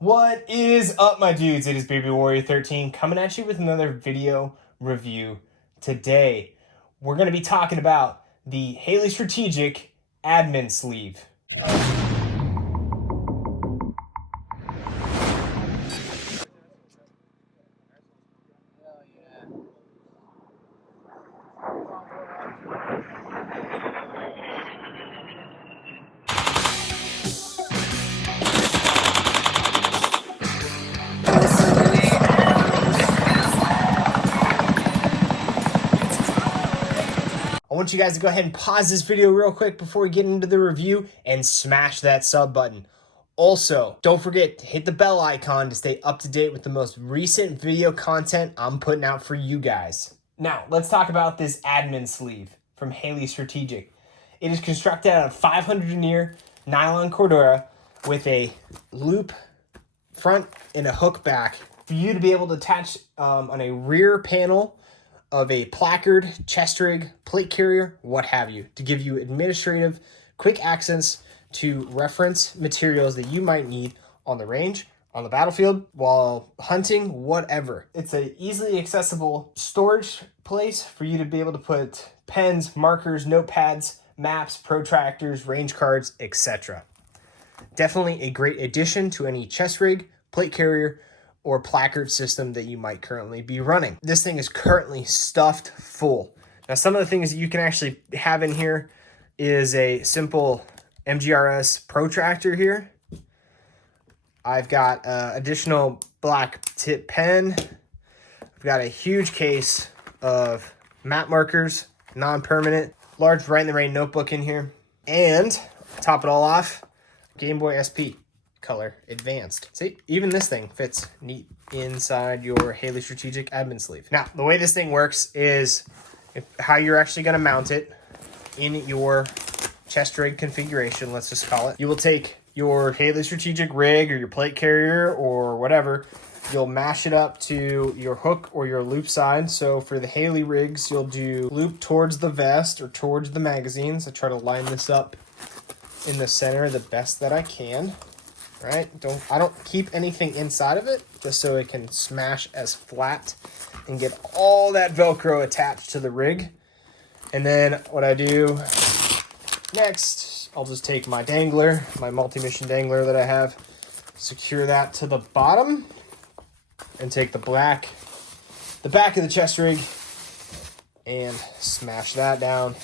What is up, my dudes? It is Baby Warrior 13 coming at you with another video review. Today, we're going to be talking about the Haley Strategic Admin Sleeve. I want you guys to go ahead and pause this video real quick before we get into the review and smash that sub button. Also, don't forget to hit the bell icon to stay up to date with the most recent video content I'm putting out for you guys. Now, let's talk about this admin sleeve from Haley Strategic. It is constructed out of 500 denier nylon Cordura with a loop front and a hook back for you to be able to attach on a rear panel of a placard, chest rig, plate carrier, what have you, to give you administrative quick access to reference materials that you might need on the range, on the battlefield, while hunting, whatever. It's an easily accessible storage place for you to be able to put pens, markers, notepads, maps, protractors, range cards, etc. Definitely a great addition to any chest rig, plate carrier, or placard system that you might currently be running. This thing is currently stuffed full. Now, some of the things that you can actually have in here is a simple MGRS protractor here. I've got additional black tip pen. I've got a huge case of map markers, non-permanent, large Right in the Rain notebook in here. And top it all off, Game Boy SP color advanced. See, even this thing fits neat inside your Haley Strategic admin sleeve. Now, the way this thing works is how you're actually going to mount it in your chest rig configuration, let's just call it. You will take your Haley Strategic rig or your plate carrier or whatever. You'll mash it up to your hook or your loop side. So for the Haley rigs, you'll do loop towards the vest or towards the magazines. I try to line this up in the center the best that I can. Right? I don't keep anything inside of it just so it can smash as flat and get all that Velcro attached to the rig. And then what I do next, I'll just take my dangler, my multi-mission dangler that I have, secure that to the bottom, and take the back of the chest rig and smash that down.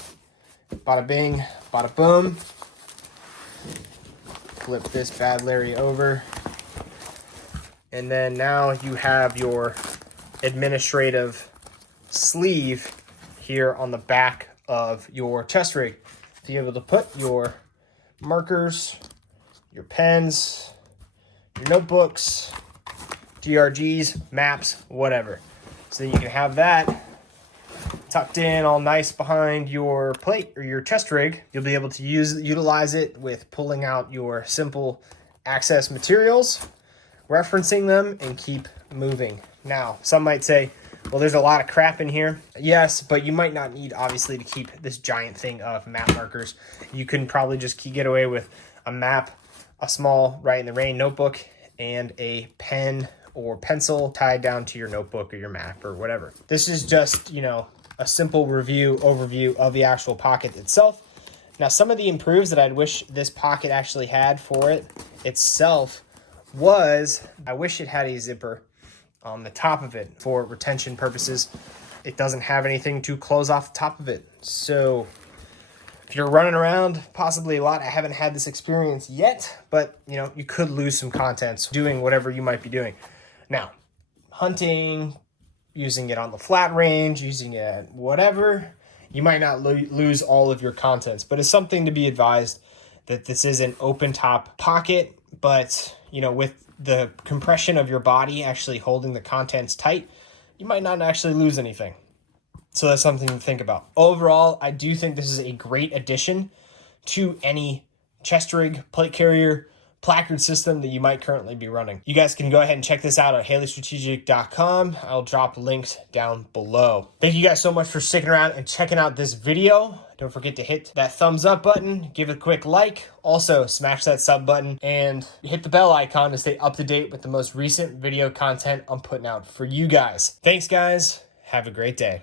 Bada bing, bada boom. Flip this bad Larry over. And then now you have your administrative sleeve here on the back of your chest rig to be able to put your markers, your pens, your notebooks, DRGs, maps, whatever. So then you can have that tucked in all nice behind your plate or your chest rig. You'll be able to utilize it with pulling out your simple access materials, referencing them, and keep moving. Now, some might say, well, there's a lot of crap in here. Yes, but you might not need, obviously, to keep this giant thing of map markers. You can probably just get away with a map, a small Right in the Rain notebook, and a pen or pencil tied down to your notebook or your map or whatever. This is just, a simple overview of the actual pocket itself. Now, some of the improves that I'd wish this pocket actually had for it itself was, I wish it had a zipper on the top of it for retention purposes. It doesn't have anything to close off the top of it. So if you're running around possibly a lot, I haven't had this experience yet, but you could lose some content doing whatever you might be doing. Now, hunting, using it on the flat range, using it whatever, you might not lose all of your contents, but it's something to be advised that this is an open top pocket, but with the compression of your body actually holding the contents tight, you might not actually lose anything. So that's something to think about. Overall, I do think this is a great addition to any chest rig, plate carrier, placard system that you might currently be running. You guys can go ahead and check this out at haleystrategic.com. I'll drop links down below. Thank you guys so much for sticking around and checking out this video. Don't forget to hit that thumbs up button, give it a quick like, also smash that sub button, and hit the bell icon to stay up to date with the most recent video content I'm putting out for you guys. Thanks, guys. Have a great day.